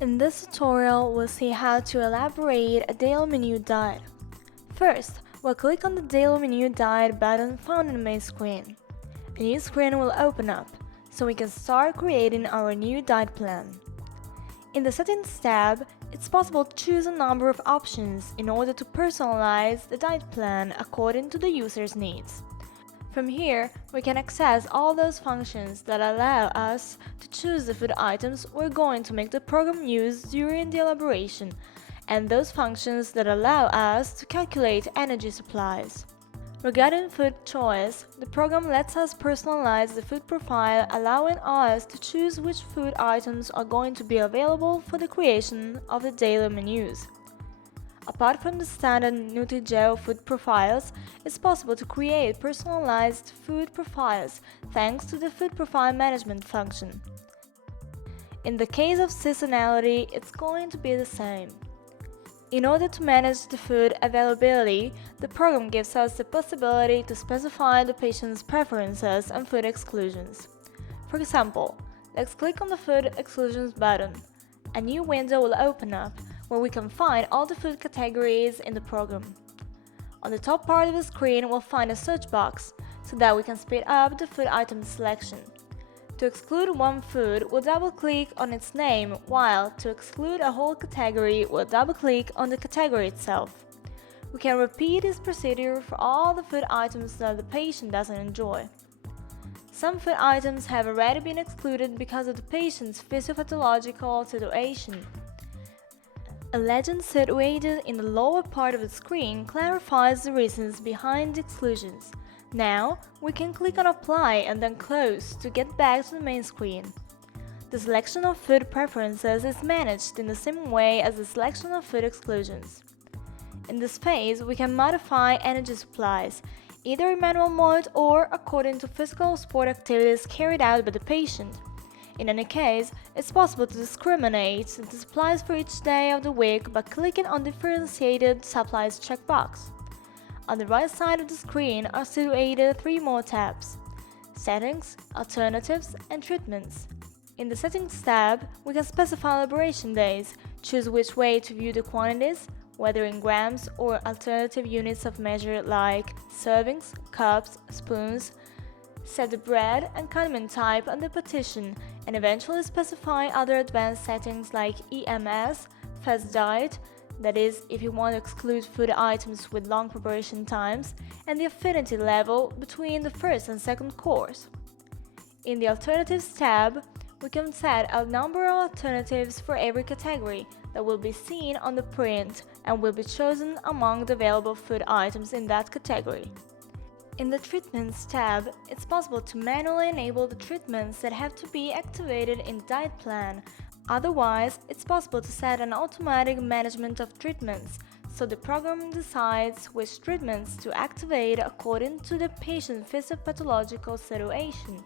In this tutorial, we'll see how to elaborate a daily menu diet. First, we'll click on the daily menu diet button found on the main screen. A new screen will open up, so we can start creating our new diet plan. In the Settings tab, it's possible to choose a number of options in order to personalize the diet plan according to the user's needs. From here, we can access all those functions that allow us to choose the food items we're going to make the program use during the elaboration, and those functions that allow us to calculate energy supplies. Regarding food choice, the program lets us personalize the food profile, allowing us to choose which food items are going to be available for the creation of the daily menus. Apart from the standard Nutrigeo food profiles, it's possible to create personalized food profiles thanks to the food profile management function. In the case of seasonality, it's going to be the same. In order to manage the food availability, the program gives us the possibility to specify the patient's preferences and food exclusions. For example, let's click on the Food Exclusions button. A new window will open up where we can find all the food categories in the program. On the top part of the screen, we'll find a search box so that we can speed up the food item selection. To exclude one food, we'll double-click on its name, while to exclude a whole category, we'll double-click on the category itself. We can repeat this procedure for all the food items that the patient doesn't enjoy. Some food items have already been excluded because of the patient's physiopathological situation. A legend situated in the lower part of the screen clarifies the reasons behind the exclusions. Now, we can click on Apply and then Close to get back to the main screen. The selection of food preferences is managed in the same way as the selection of food exclusions. In this phase, we can modify energy supplies, either in manual mode or according to physical sport activities carried out by the patient. In any case, it's possible to discriminate the supplies for each day of the week by clicking on the Differentiated Supplies checkbox. On the right side of the screen are situated three more tabs: Settings, Alternatives, and Treatments. In the Settings tab, we can specify elaboration days, choose which way to view the quantities, whether in grams or alternative units of measure like servings, cups, spoons, set the bread and condiment type on the partition, and eventually specify other advanced settings like EMS, fast diet, that is, if you want to exclude food items with long preparation times, and the affinity level between the first and second course. In the Alternatives tab, we can set a number of alternatives for every category that will be seen on the print and will be chosen among the available food items in that category. In the Treatments tab, it's possible to manually enable the treatments that have to be activated in the diet plan. Otherwise, it's possible to set an automatic management of treatments, so the program decides which treatments to activate according to the patient's physiopathological situation.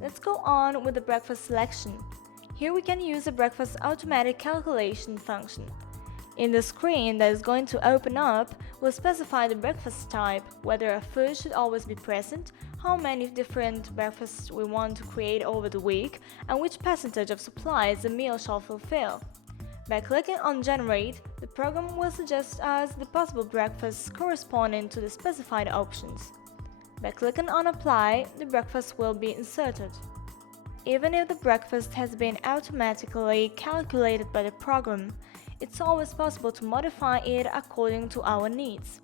Let's go on with the breakfast selection. Here we can use the breakfast automatic calculation function. In the screen that is going to open up, we'll specify the breakfast type, whether a food should always be present, how many different breakfasts we want to create over the week, and which percentage of supplies the meal shall fulfill. By clicking on Generate, the program will suggest us the possible breakfasts corresponding to the specified options. By clicking on Apply, the breakfast will be inserted. Even if the breakfast has been automatically calculated by the program, it's always possible to modify it according to our needs.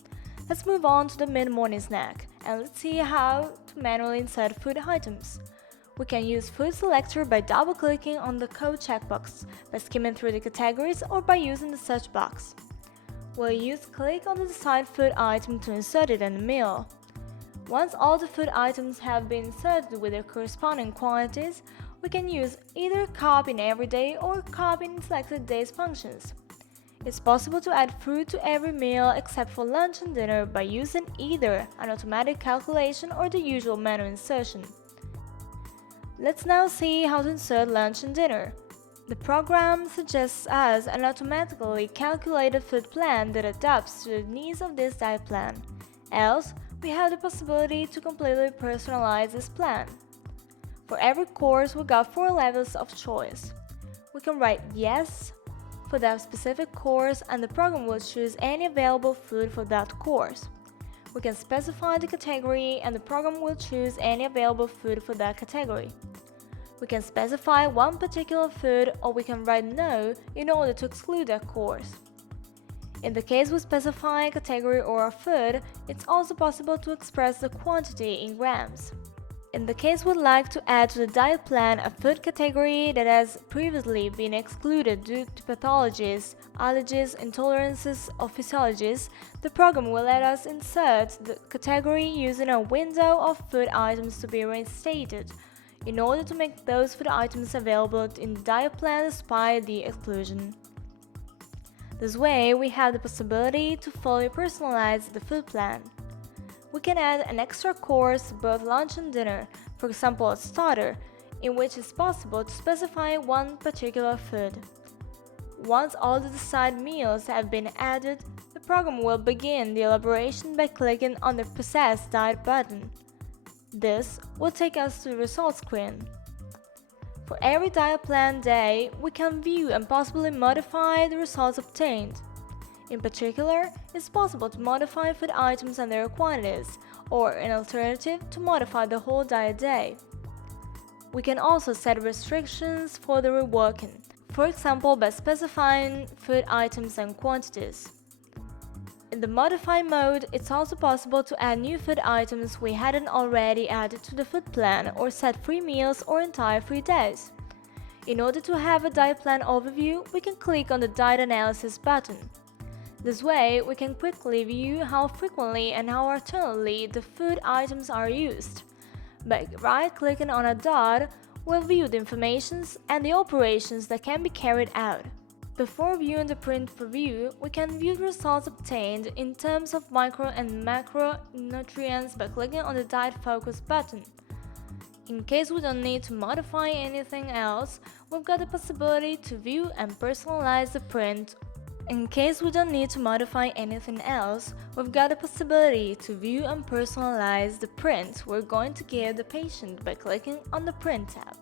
Let's move on to the mid-morning snack, and let's see how to manually insert food items. We can use Food Selector by double-clicking on the Code checkbox, by skimming through the categories, or by using the search box. We'll use Click on the desired food item to insert it in the meal. Once all the food items have been inserted with their corresponding quantities, we can use either Copy in Everyday or Copy in Selected Days functions. It's possible to add food to every meal except for lunch and dinner by using either an automatic calculation or the usual manual insertion. Let's now see how to insert lunch and dinner. The program suggests us an automatically calculated food plan that adapts to the needs of this diet plan. Else, we have the possibility to completely personalize this plan. For every course, we got 4 levels of choice. we can write yes for that specific course and the program will choose any available food for that course. We can specify the category and the program will choose any available food for that category. We can specify one particular food or we can write no in order to exclude that course. In the case we specify a category or a food, it's also possible to express the quantity in grams. In the case we'd like to add to the diet plan a food category that has previously been excluded due to pathologies, allergies, intolerances, or physiologies, the program will let us insert the category using a window of food items to be reinstated, in order to make those food items available in the diet plan despite the exclusion. This way, we have the possibility to fully personalize the food plan. We can add an extra course, both lunch and dinner, for example a starter, in which it's possible to specify one particular food. Once all the desired meals have been added, the program will begin the elaboration by clicking on the Process Diet button. This will take us to the results screen. For every diet plan day, we can view and possibly modify the results obtained. In particular, it's possible to modify food items and their quantities, or an alternative, to modify the whole diet day. We can also set restrictions for the reworking, for example by specifying food items and quantities. In the Modify mode, it's also possible to add new food items we hadn't already added to the food plan or set free meals or entire free days. In order to have a diet plan overview, we can click on the Diet Analysis button. This way, we can quickly view how frequently and how alternately the food items are used. By right-clicking on a dot, we'll view the information and the operations that can be carried out. Before viewing the print preview, we can view the results obtained in terms of micro and macro nutrients by clicking on the Diet Focus button. In case we don't need to modify anything else, we've got the possibility to view and personalize the print. In case we don't need to modify anything else, we've got the possibility to view and personalize the print we're going to give the patient by clicking on the Print tab.